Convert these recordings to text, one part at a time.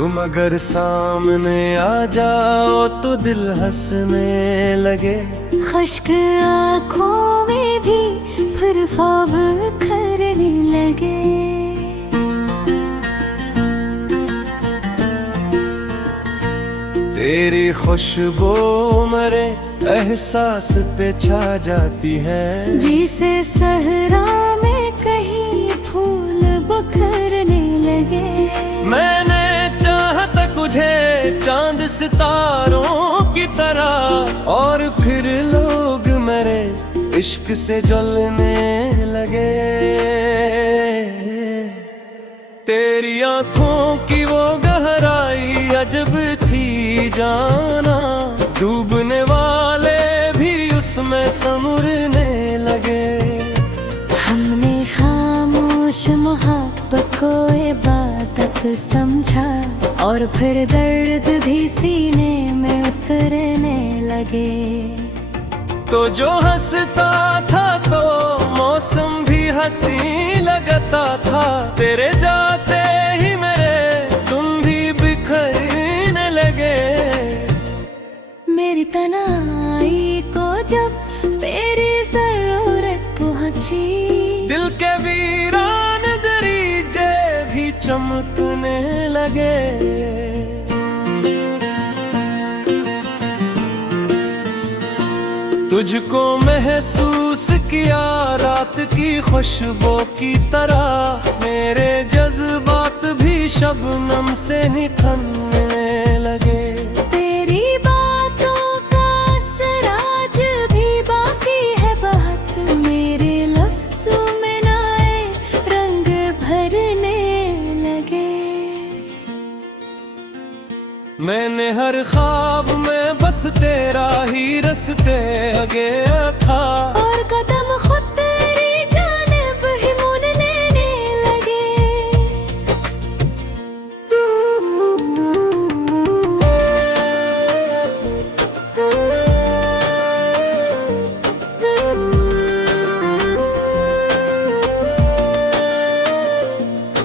तुम अगर सामने आ जाओ तो दिल हंसने लगे। खुश्क आँखों में भी फिर ख्वाब करने लगे। तेरी खुशबू मेरे एहसास पे छा जाती है। जिसे सहरा में कहीं फूल बखरने लगे। मैंने चाहा था तुझे चांद सितारों की तरह, और फिर लोग मेरे इश्क से जलने लगे। तेरी आंखों की वो गहराई अजब थी जाना, डूबने वाले भी उसमें समुरने लगे। हमने खामोश मोहब्बत को इबादत समझा, और फिर दर्द भी सीने में उतरने लगे। तो जो हंसता था तो मौसम भी हंसी लगता था। तेरे जाते ही मेरे तुम भी बिखरने लगे। मेरी तन्हाई को जब तेरी जरूरत पहुंची, दिल के वीरान दरीचे भी चमकने लगे। तुझको महसूस किया रात की खुशबू की तरह, मेरे जज्बात भी शबनम से निखरने लगे। तेरी बातों का असर आज भी बाकी है बहुत, मेरे लफ्ज़ों में नए रंग भरने लगे। मैंने हर ख्वाब में बस तेरा ही रस्ते आगे था, और कदम खुद तेरी जानिब ही मुड़ने लगे।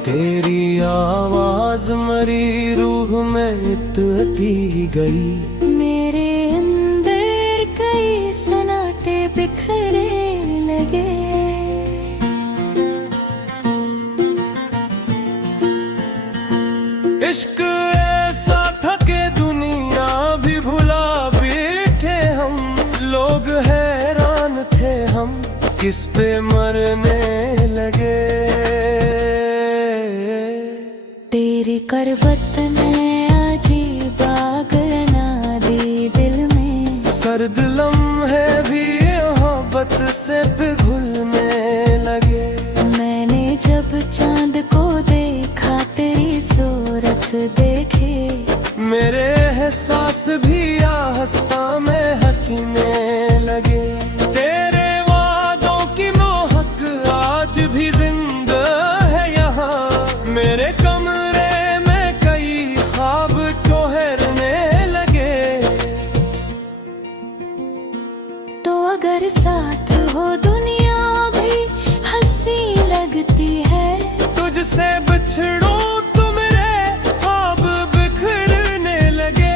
तेरी आवाज मरी रूह में इतती गई। मेरे अंदर कई सन्नाटे बिखरने लगे। इश्क ऐसा था कि दुनिया भी भुला बैठे हम। लोग हैरान थे हम किस पे मरने लगे। तेरी करबत ने अजीब आग बना दी दिल में। सर्द लम्हे भी मोहब्बत से पिघलने लगे। मैंने जब चांद को देखा तेरी सूरत देखे, मेरे एहसास भी आस्था में हटने लगे। तेरे वादों की मोहक आज भी जिंदा है यहाँ। मेरे कमरे में कई ख्वाब ठहरने लगे। तो अगर साथ हो दुनिया भी हंसी लगती है। तुझसे बिछड़ूं तो मेरे ख्वाब बिखरने लगे।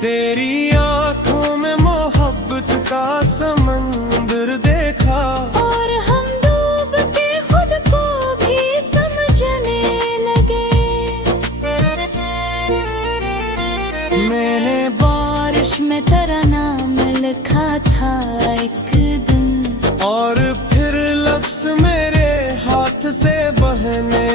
तेरी आंखों में मोहब्बत का समंदर देखा, और हम डूब के खुद को भी समझने लगे। मैंने बारिश में तेरा नाम लिखा था एक दिन, और फिर लफ्ज़ मेरे हाथ से बहने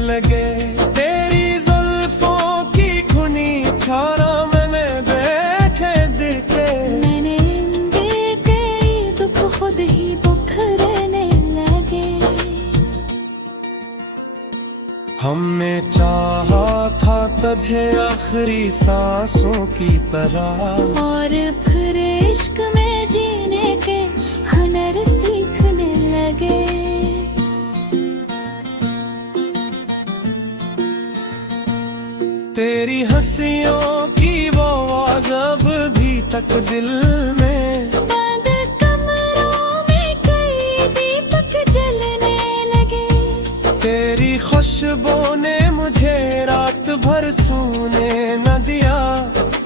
लगे। तेरी जुल्फों की खुनी छारा मैंने देखे देखे। मैंने देखे दुख खुद ही बुखरने लगे। हमने चाहा था तुझे आखिरी सांसों की तरह, और फिर इश्क में जीने के हुनर सीखने लगे। तेरी हंसियों की वो आवाज़ अब भी तक दिल में। बंद कमरों में कई दीपक जलने भर सूने न दिया,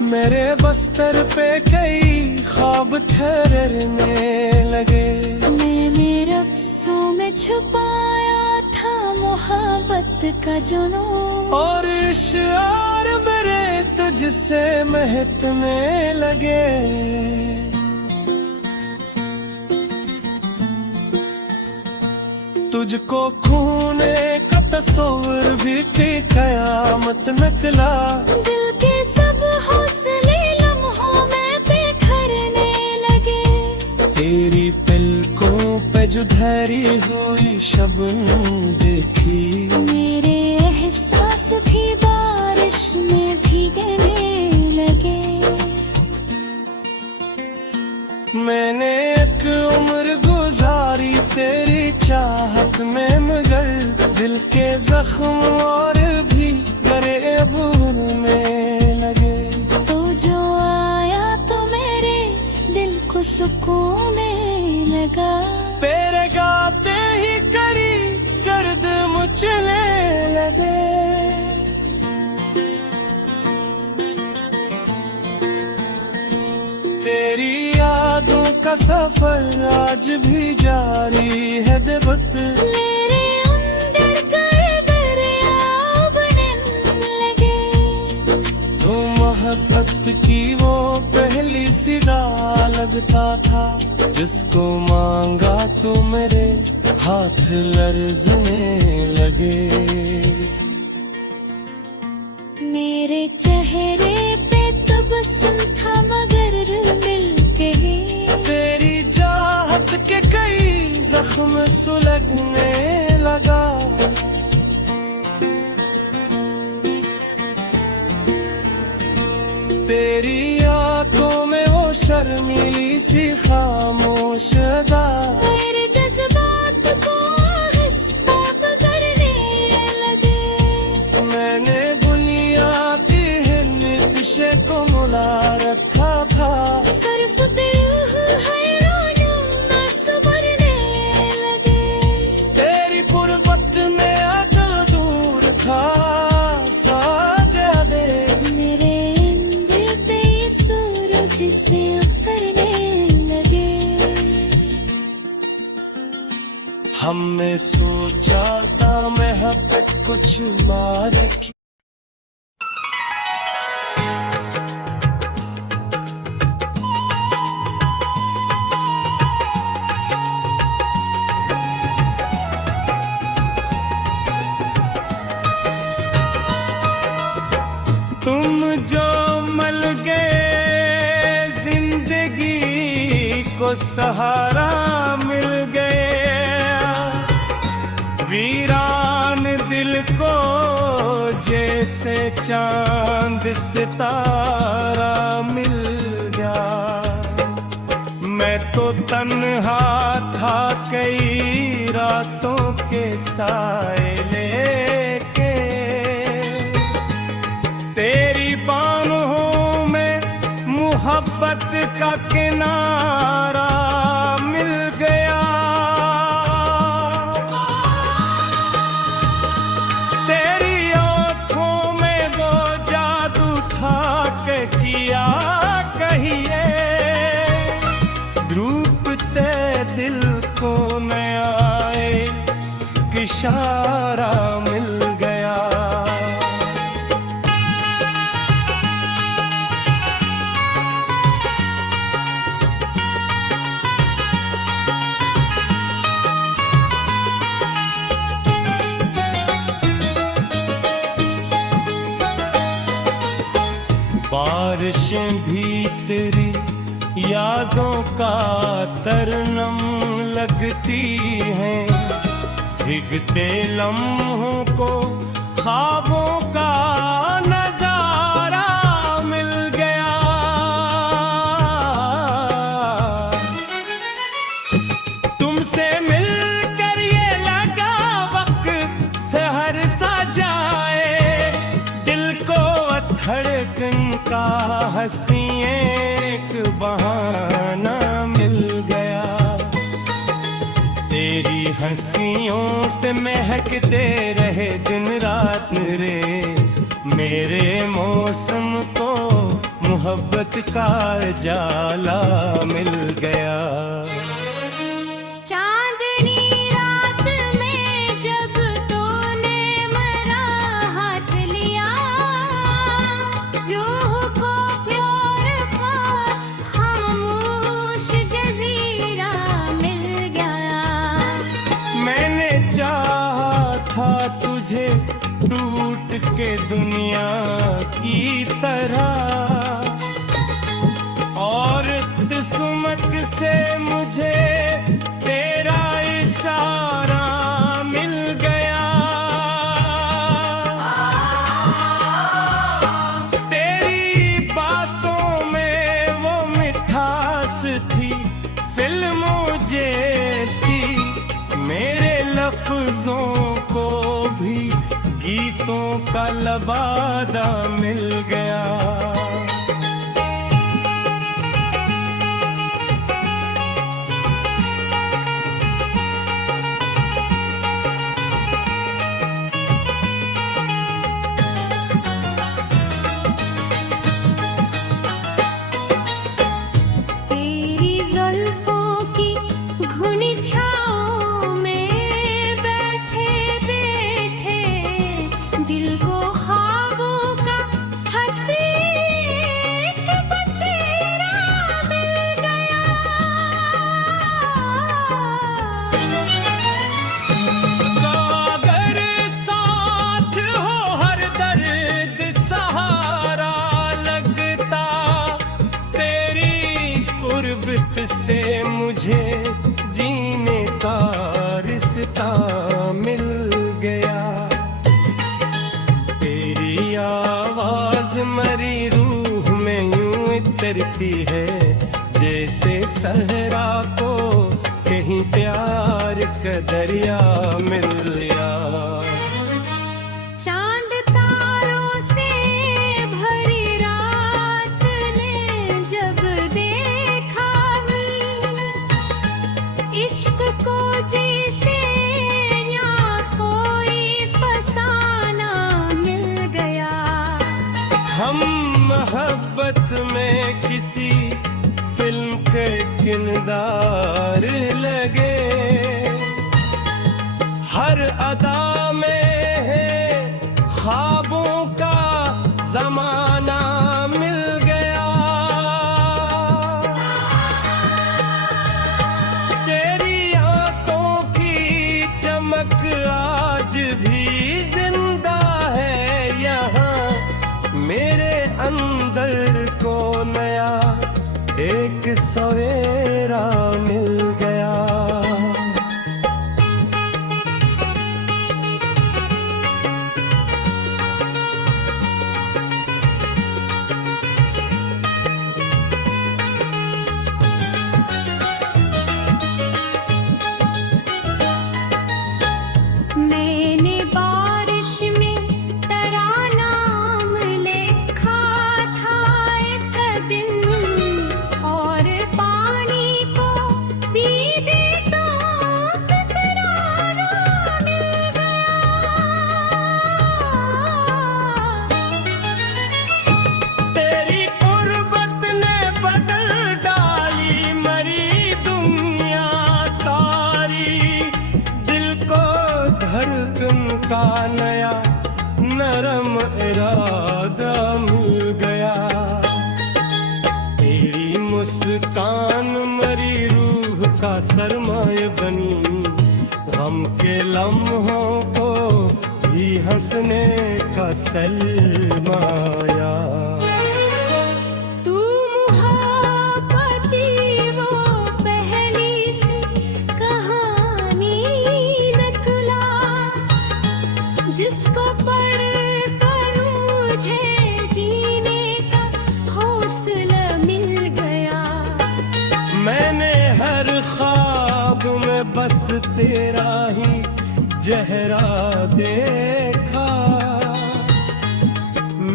मेरे बस्तर पे कई ख्वाब ठहरने लगे। मैंने रफ्सों में छुपाया था मोहब्बत का जुनून, और इश्यार मेरे तुझसे महकने लगे। तुझको खूने का तस्वीर भी कयामत निकला, दिल के सब हौसले लम्हों में बिखरने लगे। तेरी पलकों पे जो धरी हुई शबनम देखी, मेरे एहसास भी बारिश में भीगने लगे। मैंने एक उम्र गुजारी तेरी चाहत में, मगर दिल के जख्म और भी गरे भूलने लगे। तो जो आया तो मेरे दिल को सुकून लगा। तेरे गाते ही करी गर्द मुचले लगे। तेरी यादों का सफर आज भी जारी है देवत, मेरे अंदर कर दरिया बनने लगे। तो मोहब्बत की वो पहली सिदा लगता था, जिसको मांगा तो मेरे हाथ लर्जने लगे। मेरे चेहरे पे तबस्सुम था मगर मिलके तेरी चाहत के कई जख्म सुलगने लगा। तेरी आंखों में वो शर्मीली सी खामोश अदा, मेरे जज्बात को हिस्साब करने लगे। मैंने बुनियादी नक्शे को मुला रखा था, सिर्फ दिल हैरानों में संवरने लगे। तेरी पुरबत में अटल दूर था साजदे, मेरे अंदर पे सूरज से उतरने लगे। हमने सोचा था महब्बत कुछ मार की, तुम जो मल गए जिंदगी को सहारा मिल गया, वीरान दिल को जैसे चांद सितारा मिल गया। मैं तो तन्हा था कई रातों के साए लेके, तेरी बाहों में मोहब्बत का किनारा मिल गया। तेरी आँखों में वो जादू था कि किया कहिए, ध्रुपते दिल को नया एक इशारा मिल गया। बारिशें भी तेरी यादों का तरनम लगती हैं, भीगते लम्हों को ख्वाबों का नजारा मिल गया। तुमसे मिलकर ये लगा वक्त हर सा जाए, दिल को धड़कन का हंसी एक बहाना मिल गया। तेरी हंसियों से महकते रहे दिन रात रे मौसम को मोहब्बत का जाला मिल गया। चांदनी रात में जब तूने मेरा हाथ लिया, रूह को प्यार का खामोश जजीरा मिल गया। मैंने चाहा था तुझे टूट के दुनिया की तरह, और किस्मत से मुझे तेरा इशारा मिल गया। तेरी बातों में वो मिठास थी फिल्मों जैसी, मेरे लफ्जों को भी गीतों का लबादा मिल गया। तेरी जुल्फों की घुनी छाँव में बैठे बैठे दिल को ख्वाबों का हंसी एक बसेरा मिल गया। अगर साथ हो हर दर्द सहारा लगता, तेरी कुर्बत से मुझे जीने का रिश्ता मिल गया। तेरी आवाज मरी रूह में यूं इतरती है, जैसे सहरा को कहीं प्यार का दरिया मिल गया। चांद तारों से भरी रात ने जब देखा इश्क को जैसे यहाँ कोई फसाना मिल गया। हम मोहब्बत में किसी फिल्म के किरदार लगे, हर अदा में है ख्वाबों का जमाना मिल गया। तेरी आंखों की चमक आज भी जिंदा है यहाँ, मेरे अंदर को नया एक सवेरा मिल गया। मैंने बारिश में तेरा नाम लिखा था एक दिन, और पानी को पी भी तो किनारा मिल गया। तेरी कुर्बत ने बदल डाली मरी दुनिया सारी, दिल को धड़कन का नया नरम इरादा मिल गया। तेरी मुस्कान मरी रूह का सरमाए बनी, गम के लम्हों को भी हंसने का सलमाया। तू मुहब्बती वो पहली सी कहानी नकला, जिसको पढ़ कर मुझे जीने का हौसला मिल गया। मैंने हर ख्वाब में बस तेरा ही चेहरा देखा,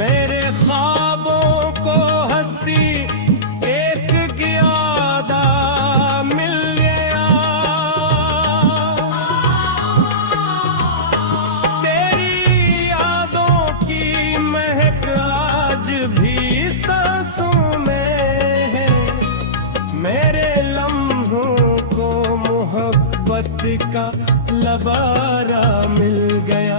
मेरे ख्वाबों को हंसी एक गियादा मिल गया। तेरी यादों की महक आज दोबारा मिल गया।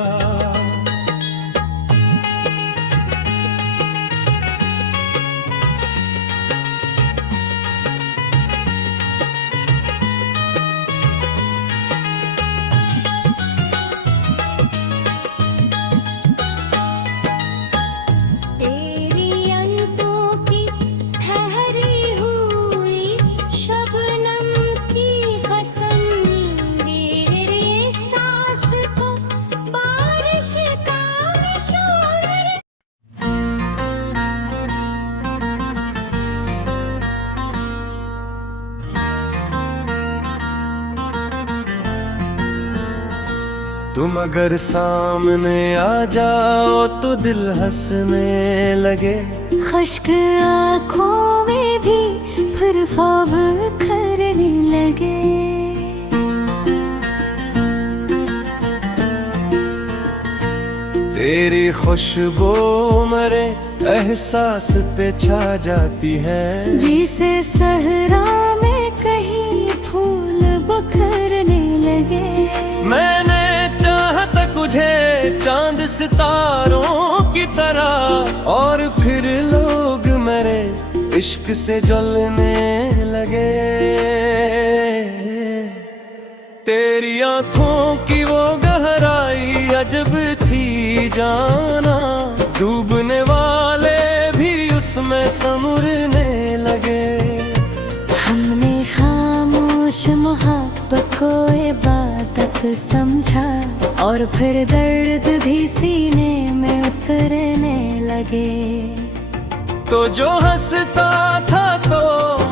तुम अगर सामने आ जाओ तो दिल हंसने लगे। खुश्क आँखों में भी फिर ख्वाब करने लगे। तेरी खुशबू मेरे एहसास पे छा जाती है। जिसे सहरा में कहीं फूल बखरने लगे। मैंने चाहता तुझे चांद सितारों की तरह, और फिर लोग मेरे इश्क से जलने लगे। तेरी आंखों की वो गहराई अजब थी जाना, डूबने वाले भी उसमें समुरने लगे। हमने खामोश मोहब्बत को इबादत समझा, और फिर दर्द भी सीने में उतरने लगे। तो जो हंसता था तो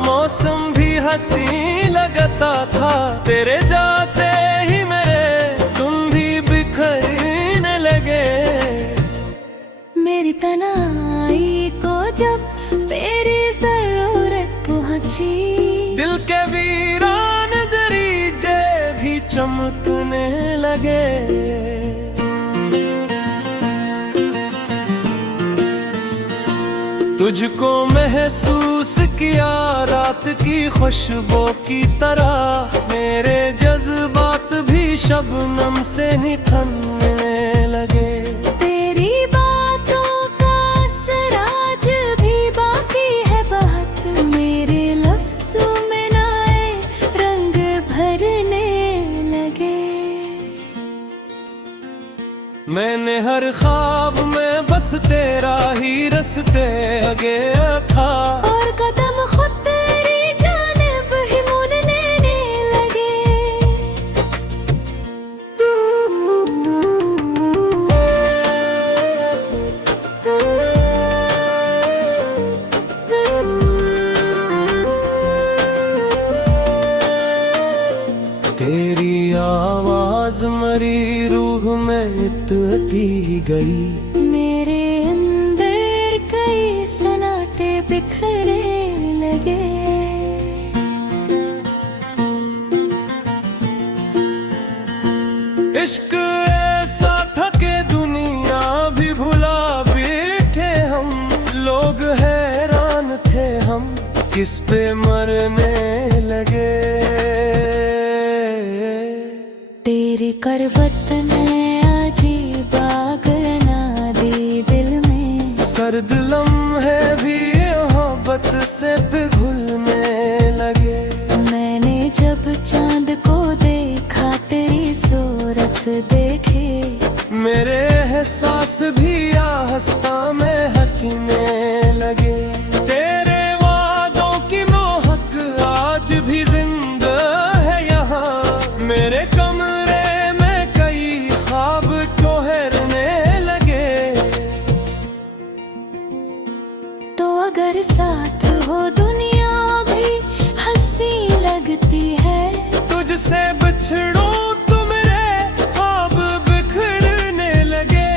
मौसम भी हंसी लगता था। तेरे जाते ही मेरे तुम भी बिखरने लगे। मेरी तन्हाई को जब तेरी जरूरत पहुंची, दिल के वीरान दरीचे भी चमकने लगे। तुझको महसूस किया रात की खुशबू की तरह, मेरे जज्बात भी शबनम से निखरने लगे। तेरी बातों का असर आज भी बाकी है बहुत, मेरे लफ्जों में नए रंग भरने लगे। मैंने हर ख्वाब में बस तेरा ही रस्ते आगे था, और कदम खुद तेरी जानिब ही मुड़ने लगे। तेरी आवाज मरी रूह में इतती गई। मेरे अंदर कई सन्नाटे बिखरने लगे। इश्क ऐसा था कि दुनिया भी भुला बैठे हम। लोग हैरान थे हम किस पे मरने लगे। तेरी करबत ने अजीब आग बना दी दिल में। सर्द लम्हे भी मोहब्बत से पिघलने लगे। मैंने जब चांद को देखा तेरी सूरत देखे, मेरे एहसास भी आहिस्ता में हटने लगे। तेरे वादों की मोहक आज भी जिंदा है यहाँ। मेरे कमरे में कई ख्वाब ठहरने लगे। तो अगर साथ हो दुनिया भी हंसी लगती है। तुझसे बिछड़ूं तो मेरे ख्वाब बिखरने लगे।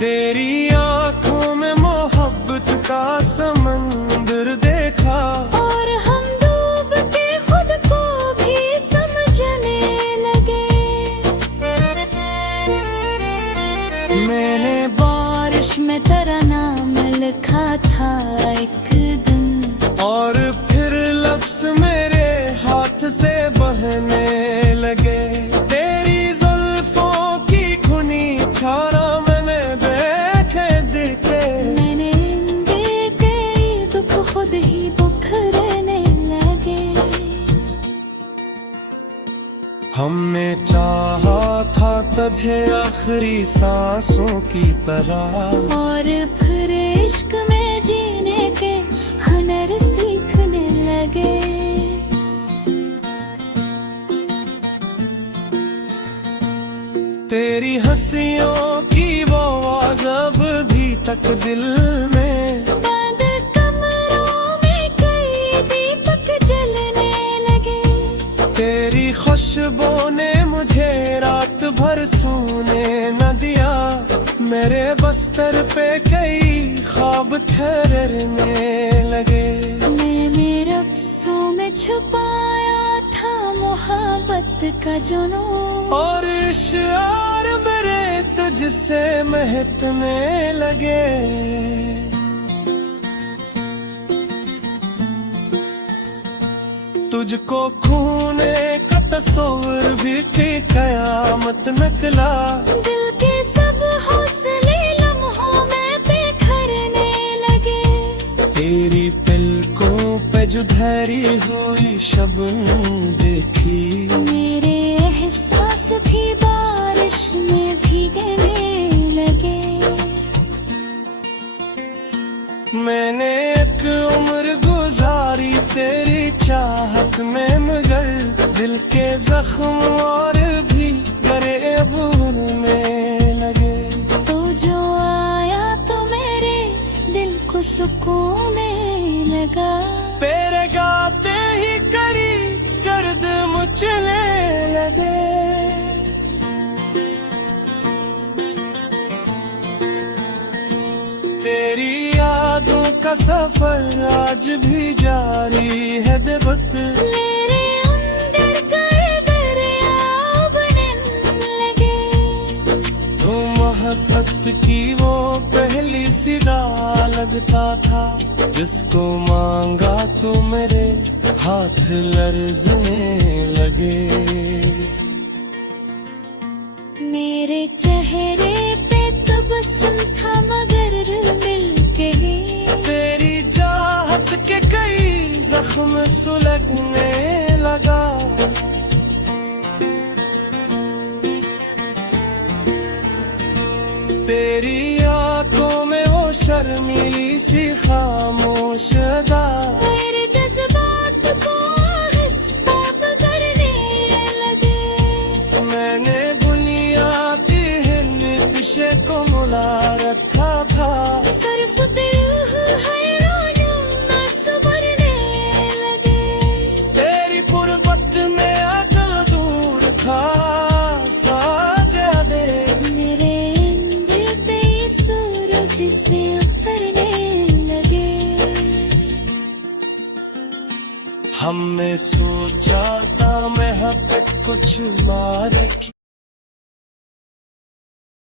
तेरी आंखों में मोहब्बत का समंदर देखा, और हम डूब के खुद को भी समझने लगे। मैंने बारिश में तेरा नाम लिखा था एक दिन, और फिर करने लगे। तेरी जुल्फों की खुनी छाना मैंने देखे देखे। मैंने देखे दुख खुद ही बुखरने लगे। हमने चाहा था तुझे आखिरी सांसों की तरह, और फिर इश्क में जीने के हुनर सीखने लगे। तेरी हंसियों की वो आवाज़ अब भी तक दिल में। बंद कमरों में कई दीपक जलने लगे। तेरी खुशबू ने मुझे रात भर सोने न दिया। मेरे बस्तर पे कई ख्वाब ठहरने लगे। मैंने रफ्सों में छुपाया था मोहब्बत का जुनून, और इश्यार मेरे तुझसे महकने लगे। तुझको खूने का तस्वीर भी कयामत निकला। दिल के सब हौसले लम्हों में बिखरने लगे। तेरी पलकों पे जो धरी हुई शबनम देखी। मेरे एहसास भी बारिश में भीगने लगे। मैंने एक उम्र गुजारी तेरी चाहत में, मगर दिल के जख्म और भी गरे भूलने लगे। तो जो आया तो मेरे दिल को सुकून लगा। तेरे गाते ही करी गर्द मुचले लगे। तेरी यादों का सफर आज भी जारी है देवत। मेरे अंदर कर दरिया बनने लगे। तो मोहब्बत की वो पहली सिदा लगता था, जिसको मांगा तो मेरे हाथ लर्जने लगे। मेरे चेहरे पे तबस्सुम था मगर मिल के तेरी चाहत के कई जख्म सुलगने लगा। तेरी आंखों में वो शर्मीली सी खामोश अदा। मेरे जज्बात को हिस्साब करने लगे। मैंने बुनियादी नक्शे को मुला रखा था। सिर्फ दिल हैरानों में संवरने लगे। तेरी पुरबत में अटल दूर था साजा दे। मेरे अंदर पे सूरज से उतरने लगे। हमने सोचा था महबत कुछ मार की।